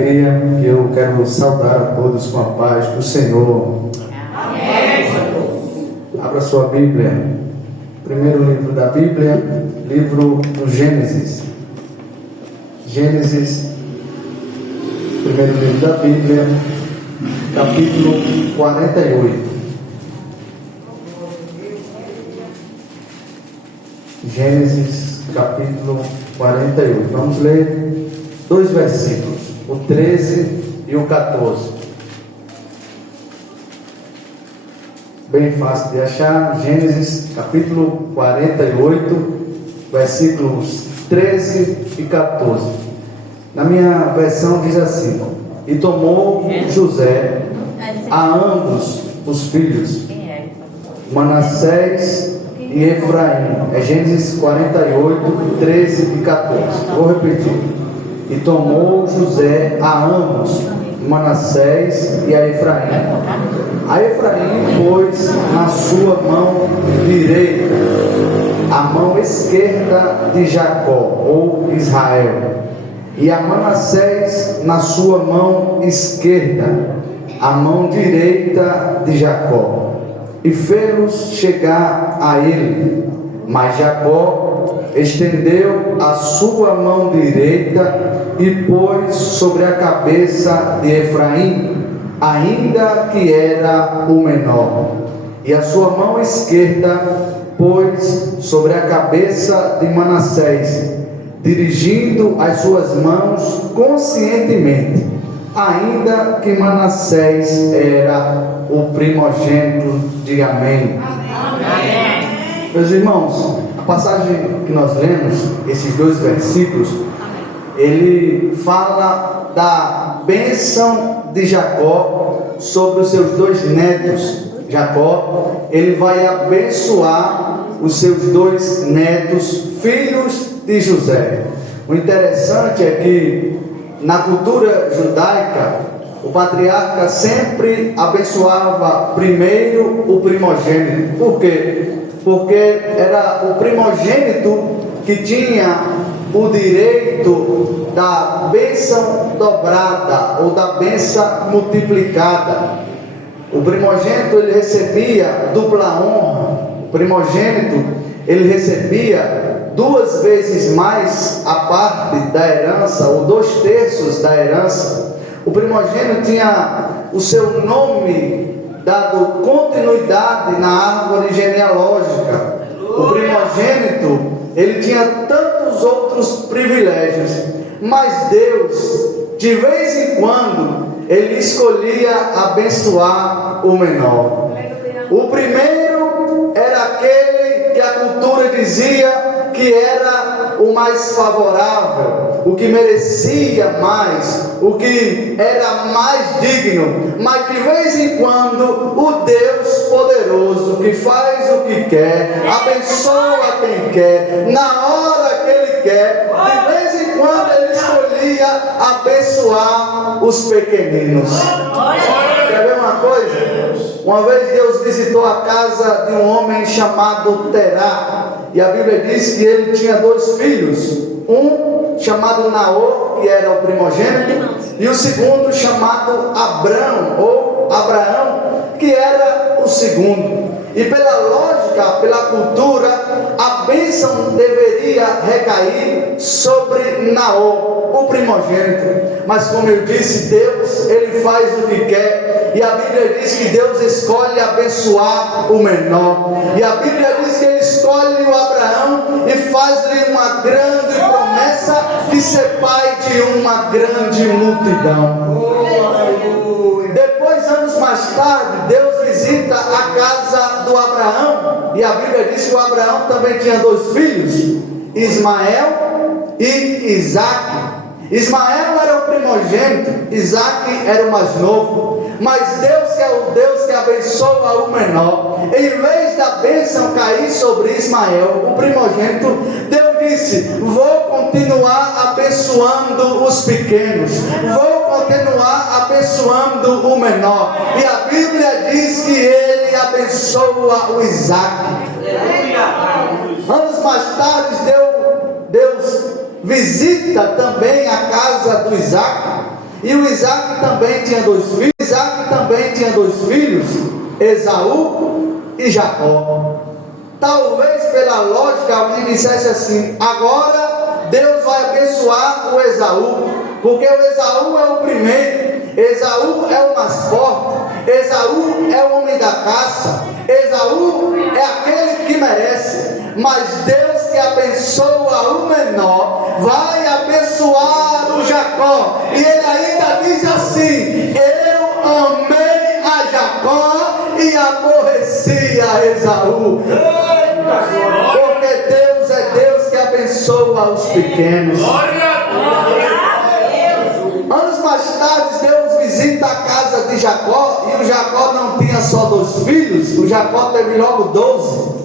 alegria que eu quero saudar a todos com a paz do Senhor. Amém. Abra sua Bíblia. Primeiro livro da Bíblia, livro do Gênesis. Gênesis, primeiro livro da Bíblia, capítulo 48. Gênesis, capítulo 48. Vamos ler dois versículos, o 13 e o 14. Bem fácil de achar. Gênesis, capítulo 48, versículos 13 e 14. Na minha versão diz assim: E tomou José a ambos os filhos, Manassés e Efraim. É Gênesis 48, 13 e 14. Vou repetir. E tomou José a ambos, Manassés e a Efraim. A Efraim pôs na sua mão direita a mão esquerda de Jacó, ou Israel, e a Manassés na sua mão esquerda a mão direita de Jacó, e fê-los chegar a ele. Mas Jacó estendeu a sua mão direita e pôs sobre a cabeça de Efraim, ainda que era o menor, e a sua mão esquerda pôs sobre a cabeça de Manassés, dirigindo as suas mãos conscientemente, ainda que Manassés era o primogênito. Diga amém. Amém. Meus irmãos, a passagem que nós lemos, esses dois versículos, ele fala da bênção de Jacó sobre os seus dois netos. Jacó, ele vai abençoar os seus dois netos, filhos de José. O interessante é que na cultura judaica, o patriarca sempre abençoava primeiro o primogênito. Por quê? Porque era o primogênito que tinha o direito da bênção dobrada ou da bênção multiplicada. O primogênito, ele recebia dupla honra. O primogênito, ele recebia 2 vezes mais a parte da herança, ou 2/3 da herança. O primogênito tinha o seu nome dado continuidade na árvore genealógica. O primogênito, ele tinha tantos outros privilégios, mas Deus, de vez em quando, ele escolhia abençoar o menor. O primeiro era aquele que a cultura dizia que era o mais favorável, o que merecia mais, o que era mais digno. Mas de vez em quando, o Deus poderoso, que faz o que quer, abençoa quem quer, na hora que Ele quer, de vez em quando Ele escolhia abençoar os pequeninos. Quer ver uma coisa? Uma vez Deus visitou a casa de um homem chamado Terá, e a Bíblia diz que ele tinha 2 filhos, um chamado Naor, que era o primogênito, e o segundo chamado Abrão, ou Abraão, que era o segundo. E pela lógica, pela cultura, a bênção deveria recair sobre Naor, o primogênito. Mas como eu disse, Deus, ele faz o que quer. E a Bíblia diz que Deus escolhe abençoar o menor. E a Bíblia diz que ele escolhe o Abraão e faz-lhe uma grande promessa de ser pai de uma grande multidão. Depois, anos mais tarde, Deus visita a casa do Abraão, e a Bíblia diz que o Abraão também tinha 2 filhos, Ismael e Isaque. Ismael era o primogênito, Isaque era o mais novo. Mas Deus, que é o Deus que abençoa o menor, em vez da bênção cair sobre Ismael, o primogênito, Deus disse: vou continuar abençoando os pequenos, vou continuar abençoando o menor. E a Bíblia diz que ele abençoa o Isaque. Anos mais tarde, Deus visita também a casa do Isaque, E o Isaac também tinha dois filhos, Esaú e Jacó. Talvez pela lógica alguém dissesse assim: agora Deus vai abençoar o Esaú, porque o Esaú é o primeiro, Esaú é o mais forte, Esaú é o homem da caça, Esaú é aquele que merece. Mas Deus, que abençoa o menor, vai abençoar o Jacó. E ele ainda diz assim: eu amei a Jacó e aborreci a Esaú. Porque Deus é Deus que abençoa os pequenos. Anos mais tarde, Deus visita a casa de Jacó, e o Jacó não tinha só 2 filhos, o Jacó teve logo 12.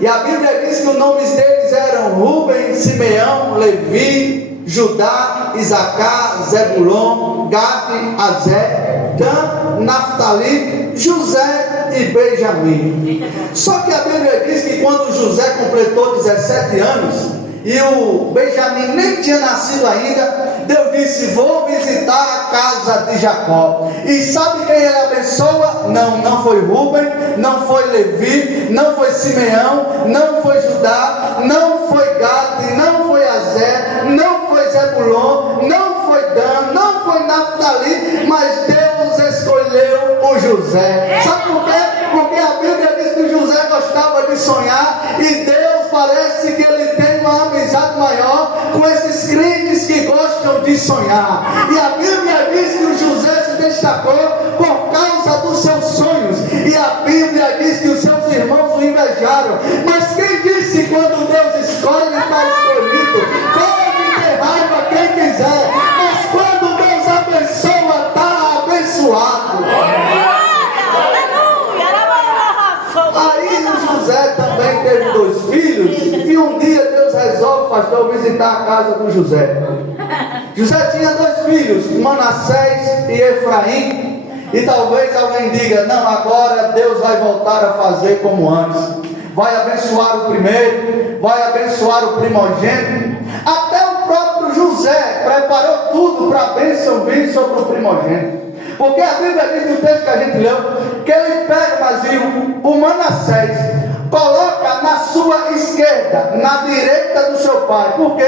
E a Bíblia diz que os nomes deles eram Rúben, Simeão, Levi, Judá, Isacar, Zebulon, Gade, Azer, Dan, Naftali, José e Benjamim. Só que a Bíblia diz que quando José completou 17 anos, e o Benjamim nem tinha nascido ainda, Deus disse: vou visitar a casa de Jacó. E sabe quem ele abençoa? Não foi Rúben, não foi Levi, não foi Simeão, não foi Judá, não foi Gade, não foi Azer, não foi Zebulon, não foi Dan, não foi Naftali, mas Deus escolheu o José. Sabe por quê? Porque a Bíblia diz que José gostava de sonhar, e Deus parece que ele tem uma amizade maior com esses crentes que gostam de sonhar. E a Bíblia diz que o José se destacou por causa dos seus sonhos, e a Bíblia diz que os seus irmãos o invejaram. Mas quem disse quando Deus escolhe, está escolhido? Pode ter raiva quem quiser, mas quando Deus abençoa, está abençoado. Aí o José também teve 2 filhos, e um dia Deus resolve, pastor, visitar a casa do José. José tinha 2 filhos, Manassés e Efraim. E talvez alguém diga: não, agora Deus vai voltar a fazer como antes, vai abençoar o primeiro, vai abençoar o primogênito. Até o próprio José preparou tudo para a bênção vir sobre o primogênito. Porque a Bíblia diz no texto que a gente leu, que ele pega o Manassés, coloca na sua esquerda, na direita do seu pai. Por quê?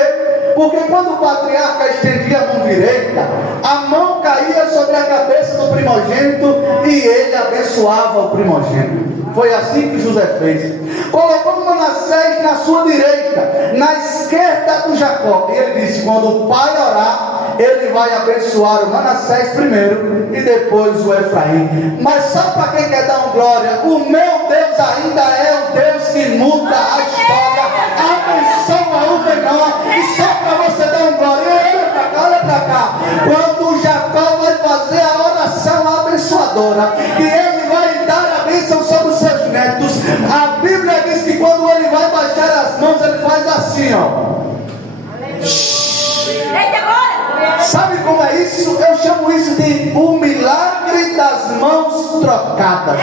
Porque quando o patriarca estendia a mão direita, a mão caía sobre a cabeça do primogênito, e ele abençoava o primogênito. Foi assim que José fez. Colocou o Manassés na sua direita, na esquerda do Jacó. E ele disse: quando o pai orar, ele vai abençoar o Manassés primeiro e depois o Efraim. Mas só para quem quer dar uma glória, o meu Deus ainda é o Deus que muda a história, abençoa o menor. E só para você dar uma glória, olha para cá, quando Jacó vai fazer a oração abençoadora, que ele vai dar a bênção sobre os seus netos, a Bíblia diz que quando ele vai baixar as mãos, ele faz assim, ó. Sabe como é isso? Eu chamo isso de o milagre das mãos trocadas.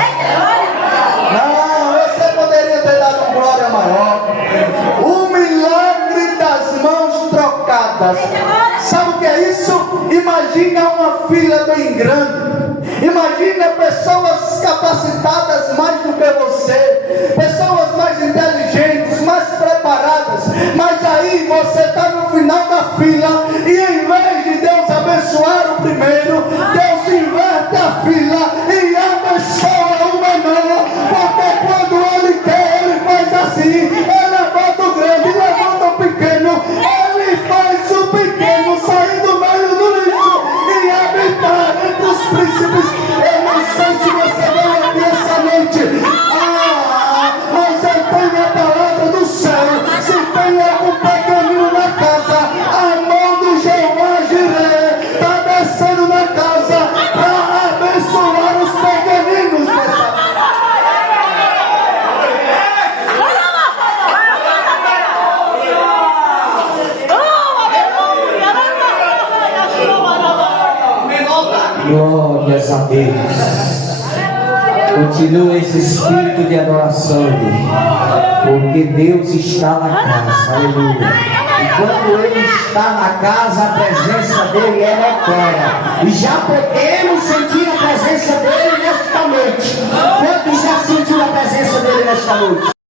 Não, você poderia ter dado uma glória maior. O milagre das mãos trocadas. Sabe o que é isso? Imagina uma fila bem grande. Imagina pessoas capacitadas mais do que você, pessoas mais inteligentes, mais preparadas, mas aí você está no final da fila, e em vez de Deus abençoar o primeiro, Deus inverte a fila e abençoa o menor. Porque quando ele quer, ele faz assim: ele levanta o grande, levanta o pequeno, ele faz o pequeno sair do meio do lixo e habitar entre os príncipes. Eu não sei se você veio aqui essa noite, mas eu tenho a palavra do céu. Se tem algum pequenino na casa, a mão do Jeová Jireh está descendo na casa para abençoar os pequeninos. Glórias a Deus. Continua esse espírito de adoração, porque Deus está na casa. Aleluia. Quando Ele está na casa, a presença dEle é eterna. E já podemos sentir a presença dEle nesta noite. Quantos já sentiram a presença dEle nesta noite?